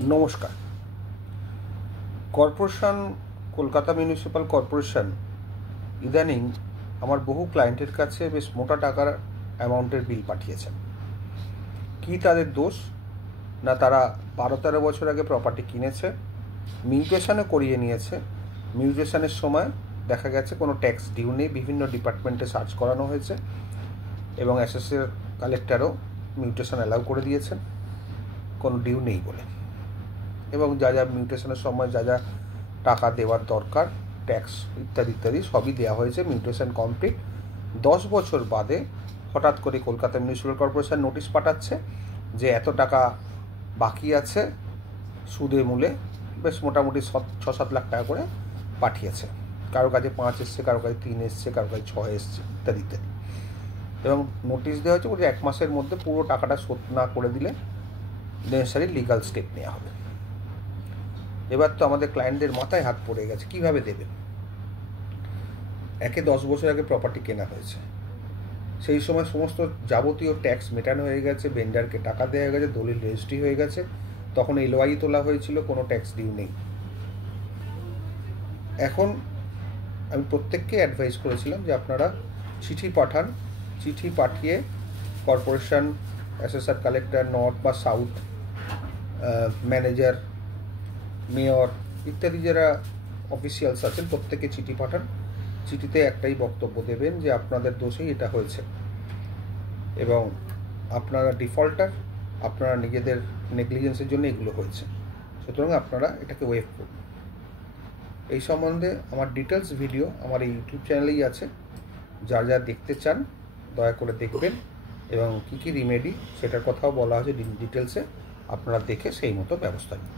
নমস্কার। Corporation, Kolkata municipal corporation ইদানিং আমার বহু ক্লায়েন্টের কাছে বেশ মোটা টাকার অ্যামাউন্টের বিল পাঠিয়েছেন। কি তাদের দোষ? না, তারা 12-13 বছর আগে প্রপার্টি কিনেছে, মিউটেশনও করিয়ে নিয়েছে। মিউটেশনের সময় দেখা গেছে কোনো ট্যাক্স ডিউ নেই, বিভিন্ন ডিপার্টমেন্টে সার্চ করানো হয়েছে এবং অ্যাসেসর কালেক্টরও মিউটেশন অ্যালাউ করে দিয়েছেন কোনো ডিউ নেই বলে। এবং যা যা মিউটেশনের সময় যা যা টাকা দেওয়ার দরকার, ট্যাক্স ইত্যাদি ইত্যাদি সবই দেওয়া হয়েছে। Mutation complete. 10 বছর বাদে হঠাৎ করে কলকাতা মিউনিসিপ্যাল কর্পোরেশন নোটিশ পাঠাচ্ছে যে এত টাকা বাকি আছে সুদে মূলে, বেশ মোটামুটি 6-7 লাখ টাকা করে পাঠিয়েছে। কারো কাছে 5 এসছে, কারো কাছে 3 এসছে, কারো কাছে 6 এসছে, ইত্যাদি ইত্যাদি। এবং নোটিশ দেওয়া হচ্ছে যে 1 মাসের মধ্যে পুরো টাকাটা শোধ না করে দিলে নেসেসারি লিগাল স্টেপ নেওয়া হবে। এবার তো আমাদের ক্লায়েন্টদের মাথায় হাত পড়ে গেছে, কিভাবে দেবে। 10 বছর আগে প্রপার্টি কেনা হয়েছে, সেই সময় সমস্ত যাবতীয় ট্যাক্স মেটানো হয়ে গেছে, ভেন্ডারকে টাকা দেওয়া হয়ে গেছে, দলিল রেজিস্ট্রি হয়ে গেছে, তখন এলওআই তোলা হয়েছিল, কোনো ট্যাক্স ডিউ নেই। এখন আমি প্রত্যেককে অ্যাডভাইস করেছিলাম যে আপনারা চিঠি পাঠান, চিঠি পাঠিয়ে কর্পোরেশন, অ্যাসেসর কালেক্টর, নর্থ বা সাউথ, ম্যানেজার, মেয়র ইত্যাদি যারা অফিসিয়ালস আছেন প্রত্যেকে চিঠি পাঠান। চিঠিতে একটাই বক্তব্য দেবেন যে আপনাদের দোষেই এটা হয়েছে এবং আপনারা ডিফল্টার, আপনারা নিজেদের নেগলিজেন্সের জন্য এগুলো হয়েছে, সুতরাং আপনারা এটাকে ওয়েভ করুন। এই সম্বন্ধে আমার ডিটেলস ভিডিও আমার এই ইউটিউব চ্যানেলেই আছে। যারা যা দেখতে চান দয়া করে দেখবেন এবং কী কী রিমেডি সেটার কথাও বলা হয়েছে ডিটেলসে, আপনারা দেখে সেই মতো ব্যবস্থা নিন।